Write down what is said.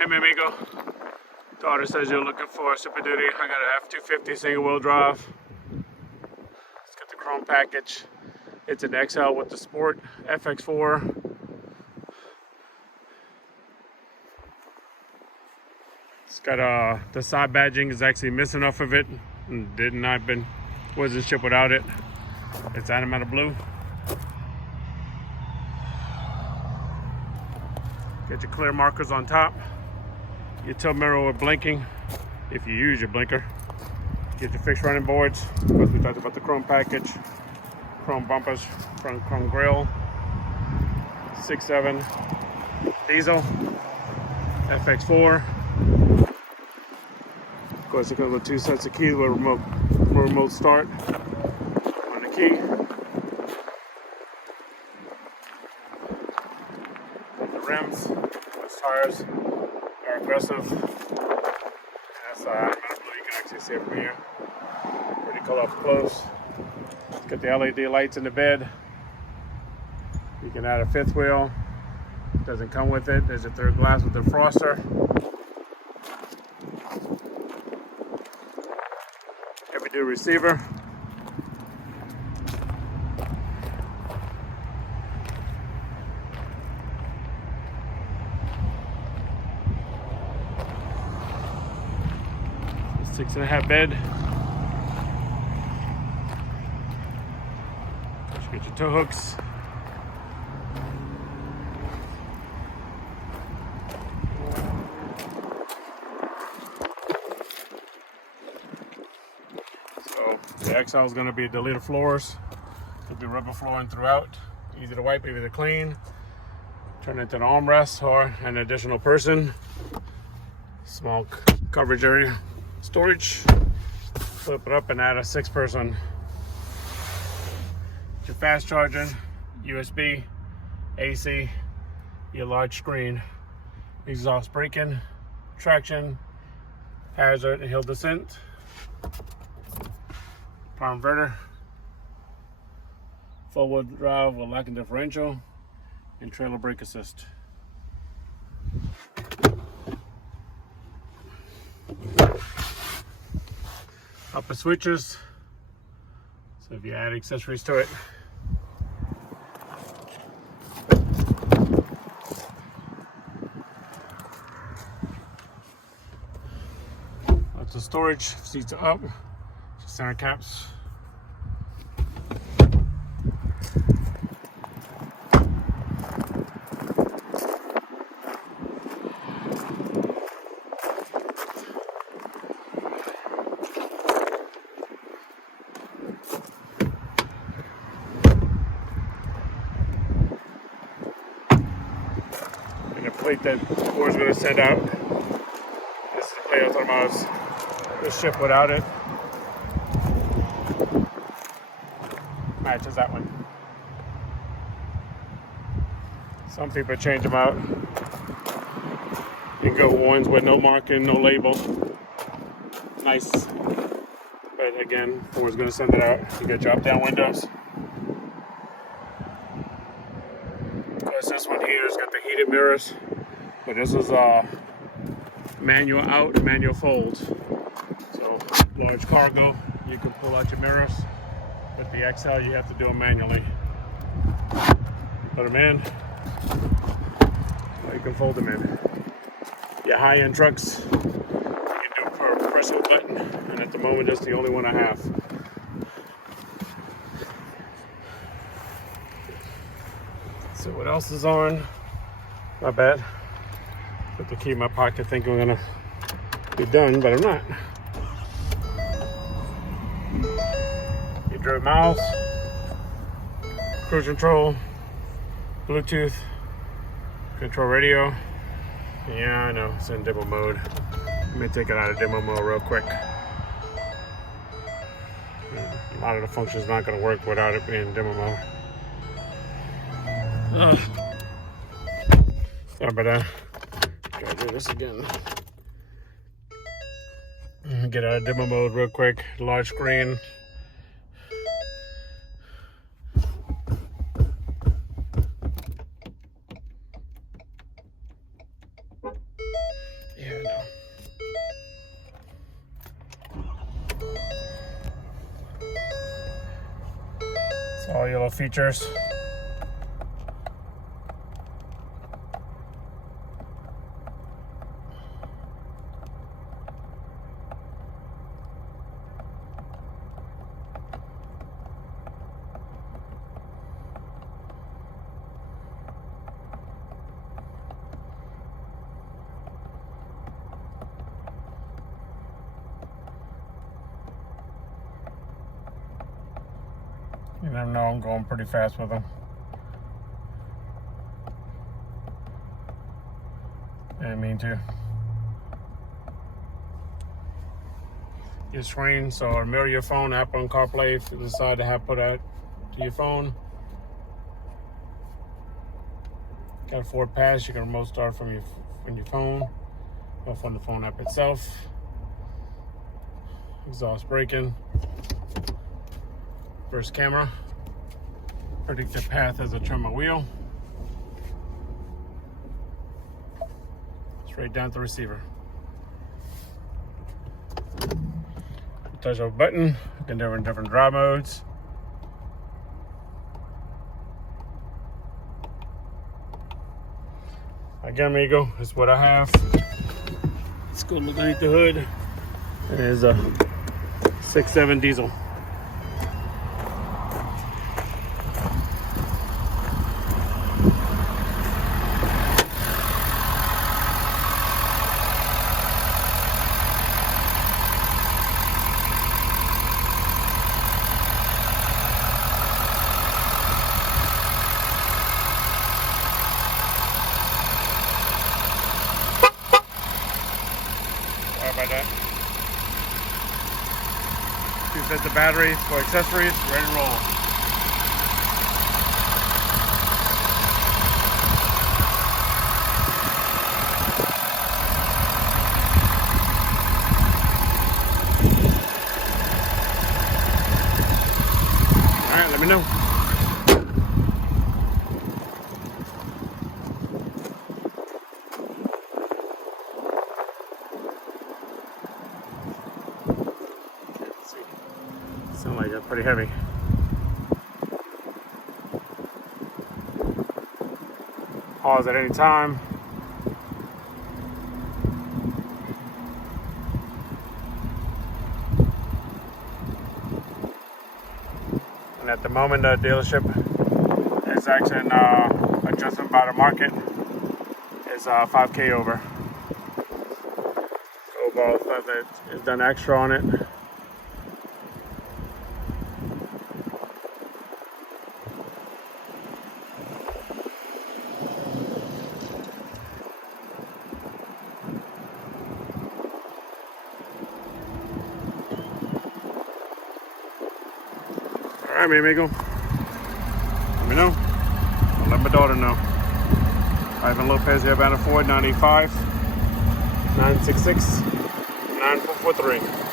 Hey, mi amigo. Daughter says you're looking for a SuperDuty. I got an F-250 single wheel drive. It's got the chrome package. It's an XL with the Sport FX4. It's got the side badging is actually missing off of it and wasn't shipped without it. It's Antimatter blue. Get your clear markers on top. Your tilt mirror with blinking if you use your blinker. Get your fixed running boards. Of course, we talked about the chrome package, chrome bumpers, front chrome grille, 6.7 diesel, FX4. Of course, it comes with 2 sets of keys with remote start on the key. The rims, those tires are aggressive. That's Antimatter blue. You can actually see it from here. Pretty cool up close. It's got the LED lights in the bed. You can add a 5th wheel. Doesn't come with it. There's a 3rd glass with the froster. Heavy-duty receiver. The 6.5 bed. Get your tow hooks. So the XL is going to be deleted floors. It'll be rubber flooring throughout. Easy to wipe, easy to clean. Turn it into an armrest or an additional person. Small coverage area. Storage. Flip it up and add a 6-person. Your fast charging, USB, AC, your large screen, exhaust braking, traction, hazard and hill descent, power inverter, 4-wheel drive with locking differential, and trailer brake assist. Upper switches, so if you add accessories to it. Lots of storage, seats are up, center caps. And the plate that Ford's going to send out. This is the plate I was talking about. This ship without it. Matches that one. Some people change them out. You can go ones with no marking, no label. Nice. But again, Ford's going to send it out. You got drop down windows. This one here has got the heated mirrors, but this is manual out, manual fold. So large cargo, you can pull out your mirrors. With the XL, you have to do them manually. Put them in, or you can fold them in. Your high-end trucks, you can do per press a button, and at the moment, that's the only one I have. So what else is on? Not bad. Put the key in my pocket, thinking we're gonna be done, but I'm not. Your drove mouse, cruise control, Bluetooth, control radio. Yeah, I know, it's in demo mode. Let me take it out of demo mode real quick. A lot of the functions not gonna work without it being in demo mode. Sorry about that. Try to do this again. Get out of demo mode real quick. Large screen. All your little features. You never know, I'm going pretty fast with them. Didn't mean to. Your screen, so mirror your phone, Apple and CarPlay. If you decide to have put that to your phone. Got a forward pass, you can remote start from your phone or from the phone app itself. Exhaust braking. First camera. Predict the path as I turn my wheel. Straight down to the receiver. Touch of a button, can do it in different drive modes. Again, amigo, this is what I have. Let's go look underneath the hood. There's a 6.7 diesel. Sorry about that. You set the battery for accessories, ready to roll. Alright, let me know. Sound like it's pretty heavy. Pause at any time. And at the moment, the dealership is actually an adjustment by the market. Is 5K over. Overall stuff that is done extra on it. All right, amigo. Let me know. I'll let my daughter know. Ivan Lopez, Havana Ford, 985 966 9443.